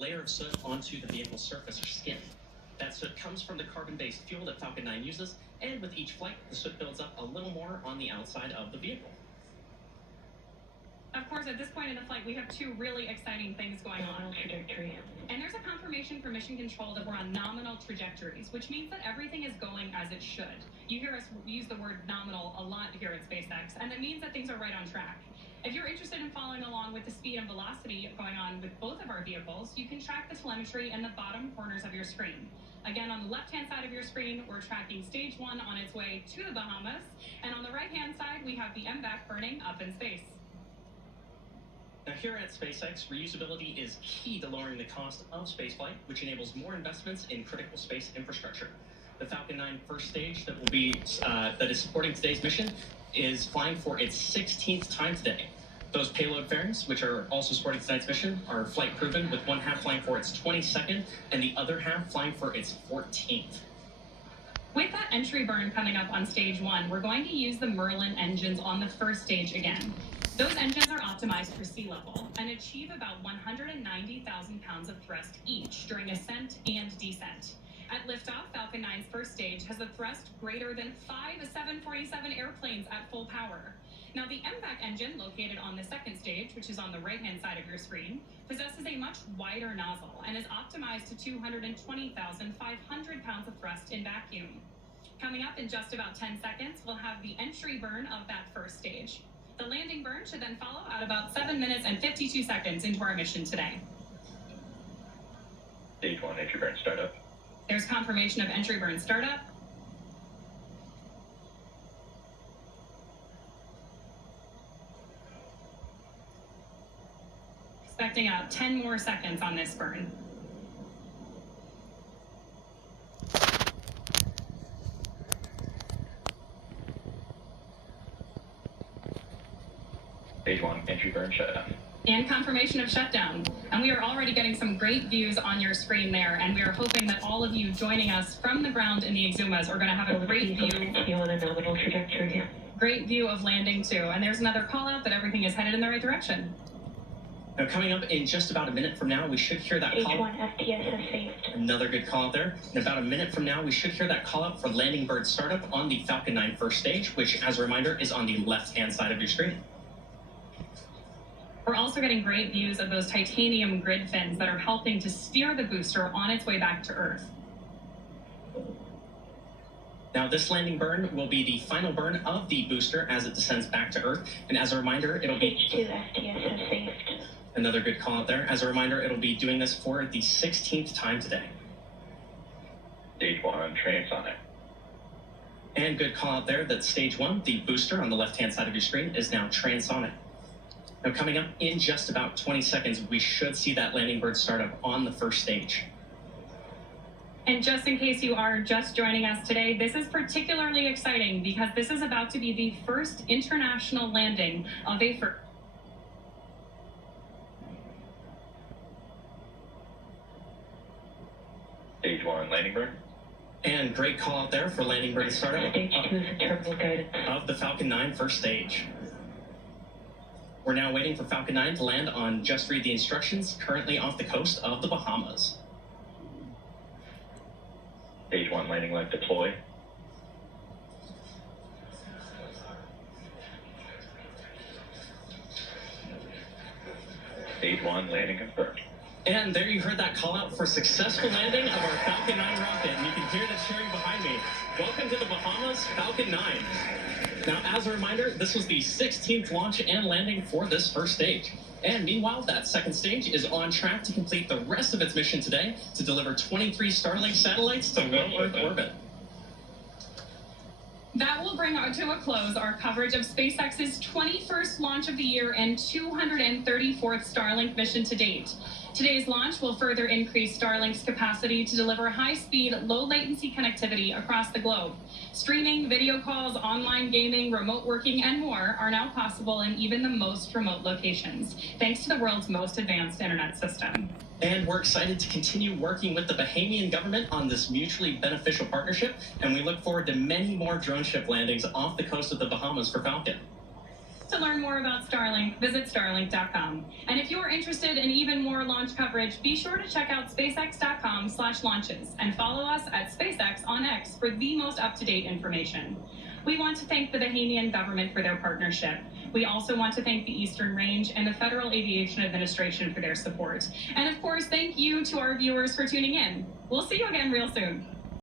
layer of soot onto the vehicle's surface or skin. That soot comes from the carbon-based fuel that Falcon 9 uses, and with each flight, the soot builds up a little more on the outside of the vehicle. Of course, at this point in the flight, we have two really exciting things going on. Trajectory. And there's a confirmation from Mission Control that we're on nominal trajectories, which means that everything is going as it should. You hear us use the word nominal a lot here at SpaceX, and that means that things are right on track. If you're interested in following along with the speed and velocity going on with both of our vehicles, you can track the telemetry in the bottom corners of your screen. Again, on the left-hand side of your screen, we're tracking stage 1 on its way to the Bahamas, and on the right-hand side, we have the MVAC burning up in space. Now here at SpaceX, reusability is key to lowering the cost of spaceflight, which enables more investments in critical space infrastructure. The Falcon 9 first stage that is supporting today's mission is flying for its 16th time today. Those payload fairings, which are also supporting tonight's mission, are flight proven, with one half flying for its 22nd and the other half flying for its 14th. With that entry burn coming up on stage 1, we're going to use the Merlin engines on the first stage again. Those engines are optimized for sea level and achieve about 190,000 pounds of thrust each during ascent and descent. At liftoff, Falcon 9's first stage has a thrust greater than 5 747 airplanes at full power. Now, the MVAC engine, located on the second stage, which is on the right-hand side of your screen, possesses a much wider nozzle and is optimized to 220,500 pounds of thrust in vacuum. Coming up in just about 10 seconds, we'll have the entry burn of that first stage. The landing burn should then follow at about 7 minutes and 52 seconds into our mission today. Stage 1 entry burn startup. There's confirmation of entry burn startup. Expecting about 10 more seconds on this burn. Stage 1 entry burn shutdown. And confirmation of shutdown. And we are already getting some great views on your screen there, and we are hoping that all of you joining us from the ground in the Exumas are going to have a great view. On a nominal trajectory. Great view of landing too. And there's another call out that everything is headed in the right direction. Now coming up in just about a minute from now, we should hear that Stage call. 1 FTS has saved. Another good call out there. In about a minute from now, we should hear that call out for landing bird startup on the Falcon 9 first stage, which, as a reminder, is on the left-hand side of your screen. We're also getting great views of those titanium grid fins that are helping to steer the booster on its way back to Earth. Now, this landing burn will be the final burn of the booster as it descends back to Earth. And as a reminder, it'll be... Stage 2 FTS has saved. Another good call out there. As a reminder, it'll be doing this for the 16th time today. Stage 1 transonic. And good call out there that stage 1, the booster on the left-hand side of your screen, is now transonic. Now, coming up in just about 20 seconds, we should see that landing bird startup on the first stage. And just in case you are just joining us today, this is particularly exciting because this is about to be the first international landing of a first. Stage 1 landing burn. And great call out there for landing bird startup Stage 2 is terminal guidance. of the Falcon 9 first stage. We're now waiting for Falcon 9 to land on Just Read the Instructions, currently off the coast of the Bahamas. Stage 1 landing leg deploy. Stage 1 landing confirmed. And there you heard that call out for successful landing of our Falcon 9 rocket. And you can hear the cheering behind me. Welcome to the Bahamas, Falcon 9. Now, as a reminder, this was the 16th launch and landing for this first stage. And meanwhile, that second stage is on track to complete the rest of its mission today to deliver 23 Starlink satellites to low Earth orbit. That will bring to a close our coverage of SpaceX's 21st launch of the year and 234th Starlink mission to date. Today's launch will further increase Starlink's capacity to deliver high-speed, low-latency connectivity across the globe. Streaming, video calls, online gaming, remote working, and more are now possible in even the most remote locations, thanks to the world's most advanced internet system. And we're excited to continue working with the Bahamian government on this mutually beneficial partnership, and we look forward to many more drone ship landings off the coast of the Bahamas for Falcon. To learn more about Starlink, visit starlink.com. And if you're interested in even more launch coverage, be sure to check out spacex.com/launches and follow us at SpaceX on X for the most up-to-date information. We want to thank the Bahamian government for their partnership. We also want to thank the Eastern Range and the Federal Aviation Administration for their support. And of course, thank you to our viewers for tuning in. We'll see you again real soon.